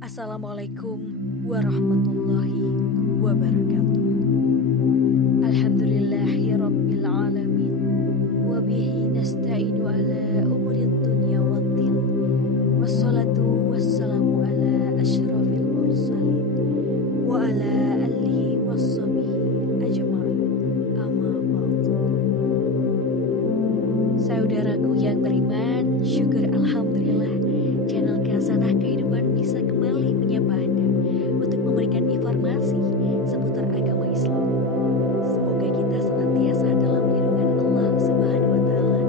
Assalamualaikum warahmatullahi wabarakatuh. Alhamdulillahi rabbil alamin. Wabihi nasta'inu ala umuri dunya waddin. Wassalatu wassalamu ala ashrafil mursalin wa ala alihi wassabihi ajma'in. Amma ba'du. Saudaraku yang beriman, syukur alhamdulillah channel Khazanah Kehidupan bisa kembali menyapa Anda untuk memberikan informasi seputar agama Islam. Semoga kita senantiasa dalam lindungan Allah Subhanahu wa taala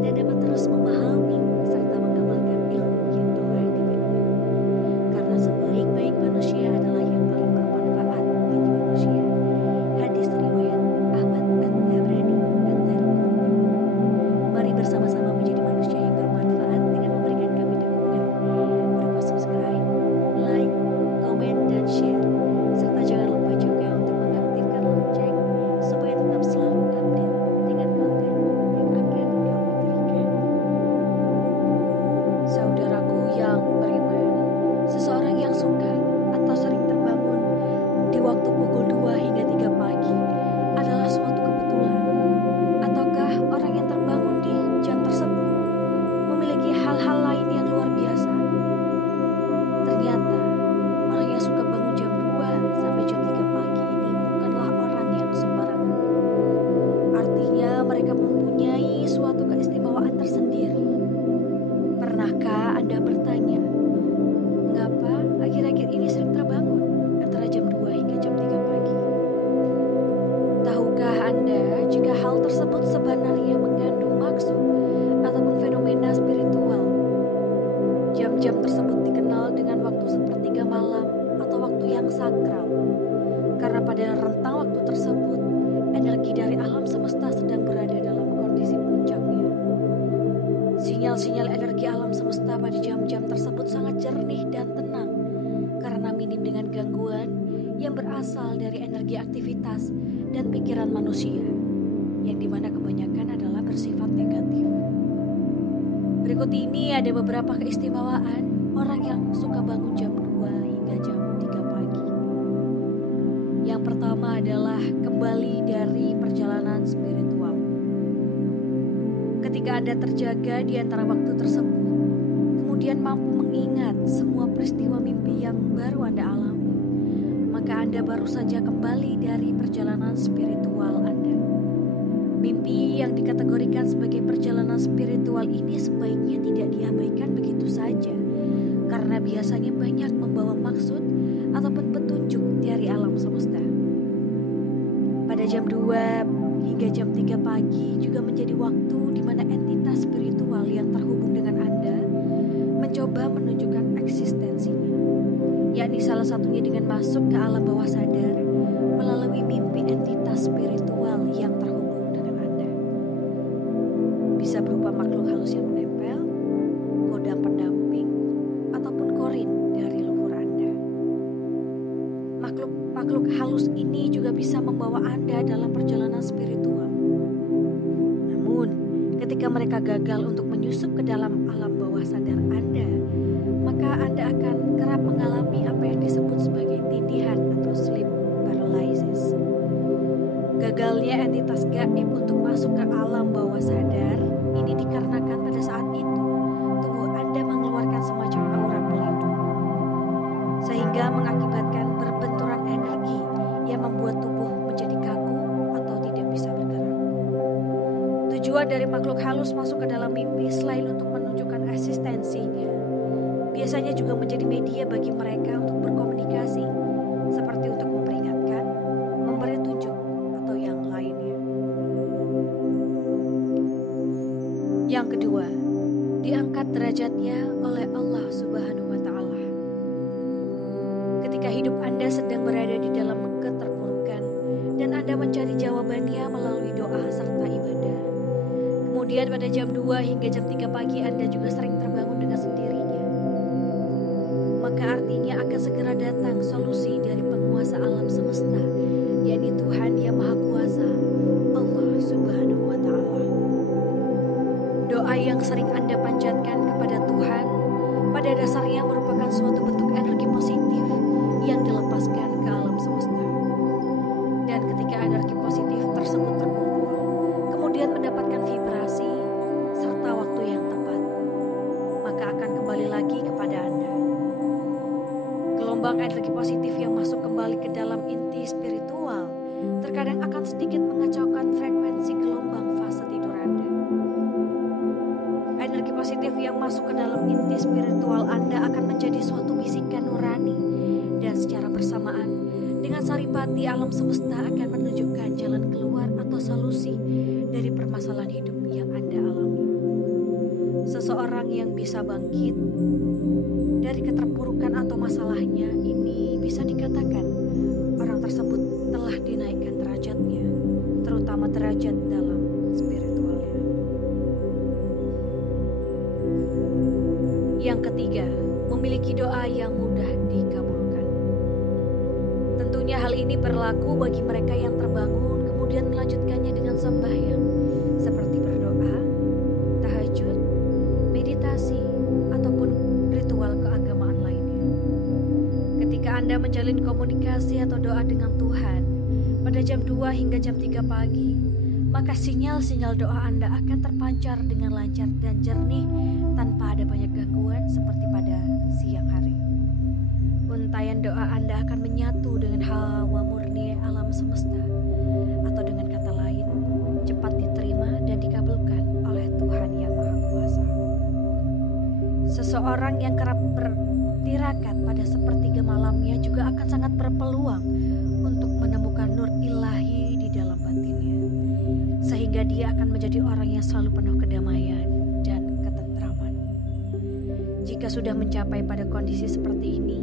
dan dapat terus memahami serta mengamalkan ilmu yang telah diberikan. Karena sebaik-baik manusia adalah yang paling bermanfaat bagi manusia. Hadis riwayat Ahmad At-Tabrani At-Tirmidzi. Mari bersama-sama menjadi manusia yang bermanfaat dengan memberikan kami dukungan berupa subscribe, like, komen, dan share. Serta jangan lupa juga untuk mengaktifkan lonceng supaya tetap selalu update dengan konten yang akan kami berikan. Saudaraku yang beriman, seseorang yang suka atau sering terbangun di waktu pukul 2 hingga 3 pagi adalah suatu kebetulan. Ataukah orang yang terbangun di jam tersebut memiliki hal-hal lain yang luar biasa? Ternyata orang yang suka bangun jam 2 sampai jam 3 pagi ini bukanlah orang yang sembarangan. Artinya mereka mempunyai suatu keistimewaan tersendiri. Pernahkah Anda bertanya, mengapa akhir-akhir ini sering terbangun antara jam 2 hingga jam 3 pagi? Tahukah Anda jika hal tersebut sebenarnya mengandung maksud ataupun fenomena spiritual? Jam-jam tersebut dikenal dengan waktu sepertiga malam atau waktu yang sakral. Karena pada rentang waktu tersebut, energi dari alam semesta sedang berada dalam kondisi puncaknya. Sinyal-sinyal energi alam semesta pada jam-jam tersebut sangat jernih dan tenang karena minim dengan gangguan yang berasal dari energi aktivitas dan pikiran manusia, yang dimana kebanyakan adalah bersifat negatif. Berikut ini ada beberapa keistimewaan orang yang suka bangun jam 2 hingga jam 3 pagi. Yang pertama adalah kembali dari perjalanan spiritual. Ketika Anda terjaga di antara waktu tersebut, kemudian mampu mengingat semua peristiwa mimpi yang baru Anda alami, maka Anda baru saja kembali dari perjalanan spiritual Anda. Mimpi yang dikategorikan sebagai perjalanan spiritual ini sebaiknya tidak diabaikan begitu saja, karena biasanya banyak membawa maksud ataupun petunjuk dari alam semesta. Pada jam 2 hingga jam 3 pagi juga menjadi waktu di mana entitas spiritual yang terhubung dengan Anda mencoba menunjukkan eksistensinya, yakni salah satunya dengan masuk ke alam bawah sadar melalui mimpi entitas spiritual yang terhubung dengan Anda. Bisa berupa makhluk halus yang menempel, kodam pendamping, ataupun korin dari luhur Anda. Makhluk halus ini juga bisa membawa Anda dalam perjalanan spiritual. Namun, ketika mereka gagal untuk menyusup ke dalam alam bawah sadar Anda, maka Anda akan kerap mengalami apa yang disebut sebagai tindihan atau sleep paralysis. Gagalnya entitas gaib untuk masuk ke alam bawah sadar ini dikarenakan pada saat itu tubuh Anda mengeluarkan semacam aura pelindung, sehingga mengakibatkan berbenturan energi yang membuat tubuh menjadi kaku atau tidak bisa bergerak. Tujuan dari makhluk halus masuk ke dalam mimpi selain untuk menunjukkan eksistensinya, biasanya juga menjadi media bagi mereka untuk berkomunikasi, seperti untuk memperingatkan, memberi tunjuk, atau yang lainnya. Yang kedua, diangkat derajatnya oleh Allah Subhanahu wa taala. Ketika hidup Anda sedang berada di dalam keterpurukan dan Anda mencari jawabannya melalui doa serta ibadah. Kemudian pada jam 2 hingga jam 3 pagi Anda juga sering terbangun dengan sendirinya. Maka artinya akan segera datang solusi dari penguasa alam semesta, yakni Tuhan yang Maha Kuasa, Allah Subhanahu wa taala. Doa yang sering Anda panjatkan kepada Tuhan pada dasarnya merupakan suatu bentuk energi positif masuk ke dalam inti spiritual Anda akan menjadi suatu bisikan nurani, dan secara bersamaan dengan saripati alam semesta akan menunjukkan jalan keluar atau solusi dari permasalahan hidup yang Anda alami. Seseorang yang bisa bangkit dari keterpurukan atau masalahnya ini bisa dikatakan orang tersebut telah dinaikkan derajatnya, terutama derajat dalam spiritualnya. Yang ketiga, memiliki doa yang mudah dikabulkan. Tentunya hal ini berlaku bagi mereka yang terbangun kemudian melanjutkannya dengan sembahyang, seperti berdoa, tahajud, meditasi, ataupun ritual keagamaan lainnya. Ketika Anda menjalin komunikasi atau doa dengan Tuhan pada jam 2 hingga jam 3 pagi, maka sinyal-sinyal doa Anda akan terpancar dengan lancar dan jernih tanpa ada banyak gangguan seperti pada siang hari. Untayan doa Anda akan menyatu dengan hawa murni alam semesta, atau dengan kata lain, cepat diterima dan dikabulkan oleh Tuhan Yang Maha Kuasa. Seseorang yang kerap bertirakat pada sepertiga malamnya juga akan sangat berpeluang untuk menemukan nur ilahi di dalam batinnya, sehingga dia akan menjadi orang yang selalu penuh kedamaian dan ketentraman. Jika sudah mencapai pada kondisi seperti ini,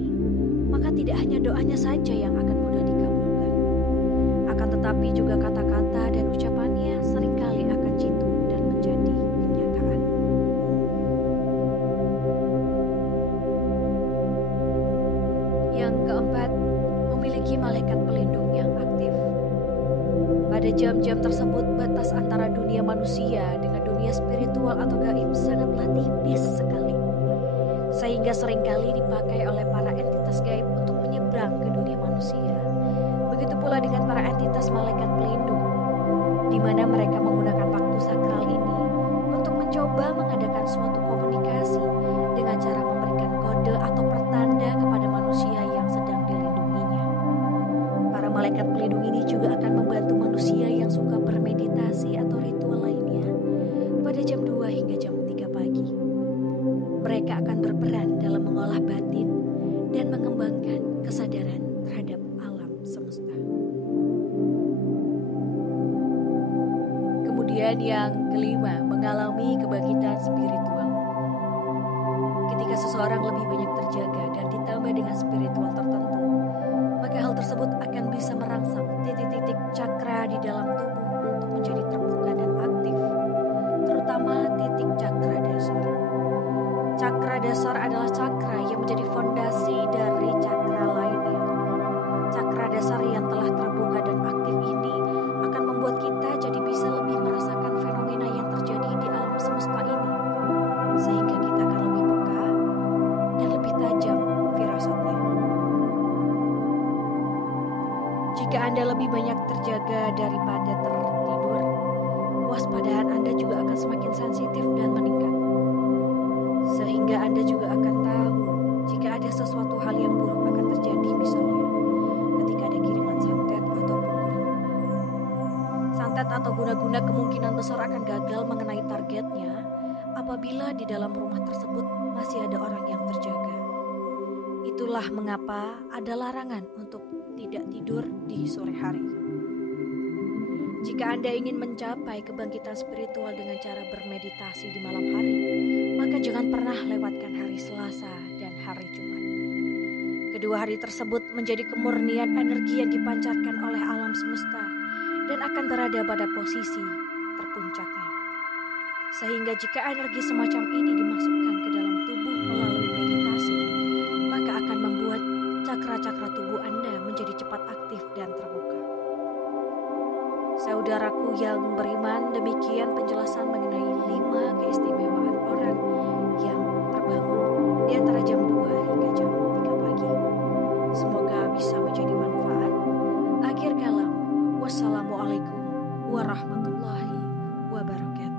maka tidak hanya doanya saja yang akan mudah dikabulkan, akan tetapi juga kata-kata dan ucapannya seringkali akan jitu dan menjadi kenyataan. Yang keempat, memiliki malaikat pelindung yang aktif. Pada jam-jam tersebut, batas antara dunia manusia dengan dunia spiritual atau gaib sangatlah tipis sekali, sehingga seringkali dipakai oleh para entitas gaib untuk menyeberang ke dunia manusia. Begitu pula dengan para entitas malaikat pelindung, di mana mereka menggunakan waktu sakral ini untuk mencoba mengadakan suatu komunikasi dengan cara memberikan kode atau pertanda kepada manusia yang sedang dilindunginya. Para malaikat pelindung ini juga akan membantu manusia yang suka bermeditasi atau ritual lainnya pada jam 2 hingga jam 3 pagi. Mereka akan berperan dalam mengolah batin dan mengembangkan kesadaran terhadap alam semesta. Kemudian yang kelima, mengalami kebangkitan spiritual. Ketika seseorang lebih banyak terjaga dan ditambah dengan spiritual tertentu, maka hal tersebut akan bisa merangsang titik-titik cakra di dalam tubuh untuk menjadi terbuka dan aktif, terutama titik cakra dasar. Cakra dasar adalah cakra yang menjadi fondasi dari cakra lainnya. Cakra dasar yang telah terbuka dan aktif ini akan membuat kita jadi bisa lebih merasakan fenomena yang terjadi di alam semesta ini, sehingga kita akan lebih peka dan lebih tajam firasatnya. Jika Anda lebih banyak terjaga daripada tertidur, kewaspadaan Anda juga akan semakin sensitif dan meningkat, sehingga Anda juga akan tahu jika ada sesuatu hal yang buruk akan terjadi, misalnya ketika ada kiriman santet ataupun guna-guna. Santet atau guna-guna kemungkinan besar akan gagal mengenai targetnya apabila di dalam rumah tersebut masih ada orang yang terjaga. Itulah mengapa ada larangan untuk tidak tidur di sore hari. Jika Anda ingin mencapai kebangkitan spiritual dengan cara bermeditasi di malam hari, maka jangan pernah lewatkan hari Selasa dan hari Jumat. Kedua hari tersebut menjadi kemurnian energi yang dipancarkan oleh alam semesta dan akan berada pada posisi terpuncaknya. Sehingga jika energi semacam ini dimasukkan ke dalam tubuh melalui meditasi, maka akan membuat cakra-cakra tubuh Anda menjadi cepat aktif dan terbuka. Saudaraku yang beriman, demikian penjelasan mengenai 5 keistimewaan orang yang terbangun di antara jam 2 hingga jam 3 pagi. Semoga bisa menjadi manfaat. Akhir kalam, wassalamualaikum warahmatullahi wabarakatuh.